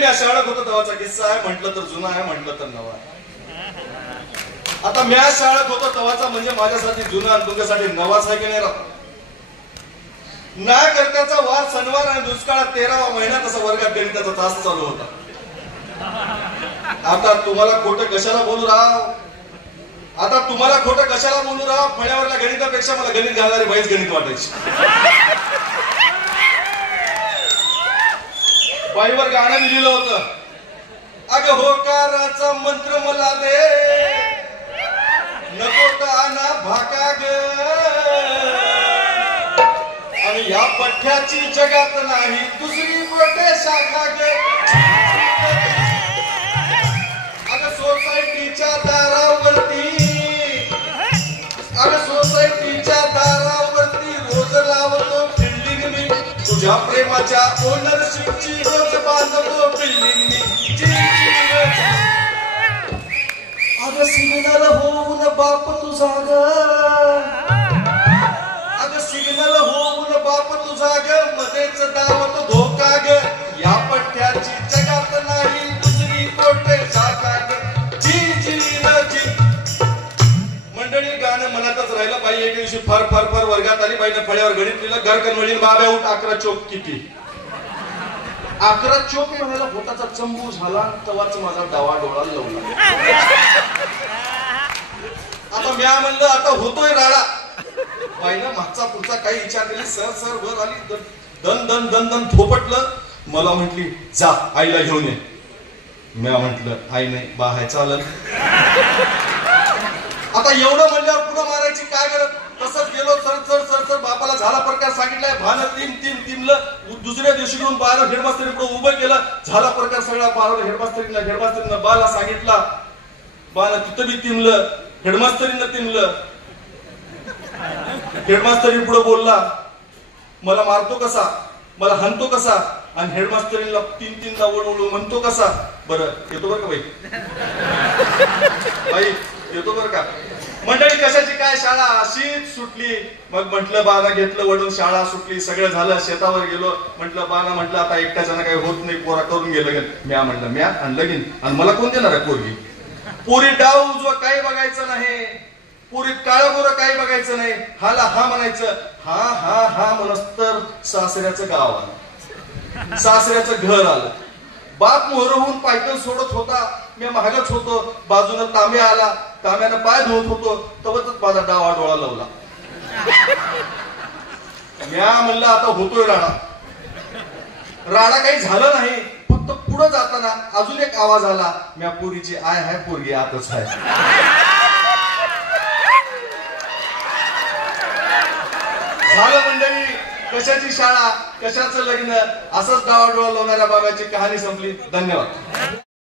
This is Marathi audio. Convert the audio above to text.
मी शाळेत होतो तेव्हाचा किस्सा आहे, म्हटलं तर जुना आहे, म्हटलं तर नवा आहे. आता मी शाळेत होतो तेव्हाचा म्हणजे माझ्यासाठी जुना आणि तुमच्यासाठी नवाच आहे की नाही राव? ना करत्याचा वार शनिवार आणि दुष्काळात 13वा महिना तसा वर्गात गणिताचा तास चालू होता. आता तुम्हाला खोटं कशाला बोलू राव? आता तुम्हाला खोटं कशाला बोलू राव? फळ्यावरल्या गणितापेक्षा मला गणित घालणारी बाईच गणित वाटायची. बाईवर गाणं लिहिलं होतं, अगं होकाराचा मंत्र मला दे, नको काना भाका ग, आणि या पठ्याची जगात नाही दुसरी मोठे शाखा ग. अगं सोसायटीच्या दारावरती, अगं सोसायटीच्या दारावरती रोज लावतो बिल्डिंग मी, तुझ्या प्रेमाच्या ओनरशिपची रोज बांधतो बिल्डिंग मी. अगं सिग्नल होऊन बाप तुझा ग, अगं सिग्नल होऊन बाप तुझा ग, मध्येच दावतो धोका ग, या पठ्याची जगात नाही दुसरी कोठे शाखा ग. जी जी न जी. मंडळी गाणं मनातच राहिलं. बाई एक दिवशी फार फार फार वर्गात आली. बाईनं फळ्यावर गणित लिहिलं, गरकन वळील बाब्या उठ, 11 चोक किती? 11 चोक म्हणायला पोटाचा चंबू झाला, तेव्हाच माझा डावा डोळा लावला. आता म्या म्हणलं आता होतोय राडा. बाईनं मागचा पुढचा काही विचार केली, सर सर वर आली, दन दन दन दन थोपटलं. मला म्हटली जा आईला घेऊन ये. म्या म्हटलं आई नाही बा आहे चालत. आता एवढं म्हणल्यावर पुढे मारायची काय गरज? तसंच गेलो सर सर सर सर. बापाला झाला प्रकार सांगितलाय, भान तीन तीन तीमलं. दुसऱ्या दिवशी घेऊन बाला हेडमास्टरी पुढे उभं केलं. झाला प्रकार सगळा बाला हेडमास्टरीनं बाला सांगितला. बाला तिथं बी तीमलं, हेडमास्टरीनं तीमलं. हेडमास्टरी पुढे बोलला, मला मारतो कसा, मला हाणतो कसा, आणि हेडमास्टरीला तीन तीनदा ओळू म्हणतो कसा. बरं येतो बरं का बाई, बाई येतो बरं का. मंडळी कशाची काय शाळा अशीच सुटली. मग म्हटलं बाला घेतलं वडून, शाळा सुटली, सगळं झालं. शेतावर गेलो. म्हटलं बाला म्हटलं आता एकट्याच्यानं काही होत नाही, पोरा करून गेलं. म्या म्हटलं म्या आणि लगीन, आणि मला कोण देणार आहे पोरगी? पोरी डाव उजवं काही बघायचं नाही, पुरी काळं गोरं काही बघायचं नाही. हाला हा म्हणायचं. हा हा हा म्हणस तर सासऱ्याचं गाव आलं, सासऱ्याचं घर आलं. बाप मोहर होऊन पायथन सोडत होता, मी महागच होतो. बाजूनं तांब्या आला, तांब्यानं पाय धुवत होतो, तवतच माझा डावा डोळा लावला. म्या म्हणलं आता होतोय राडा. राडा काही झालं नाही, फक्त पुढे जाताना अजून एक आवाज आला, म्या पोरीची आय आहे, पोरगी आतच आहे. झालं मंडळी. कशाची शाळा, कशाचं लग्न, असंच डावा डोळा लावणाऱ्या बाबाची कहाणी संपली. धन्यवाद.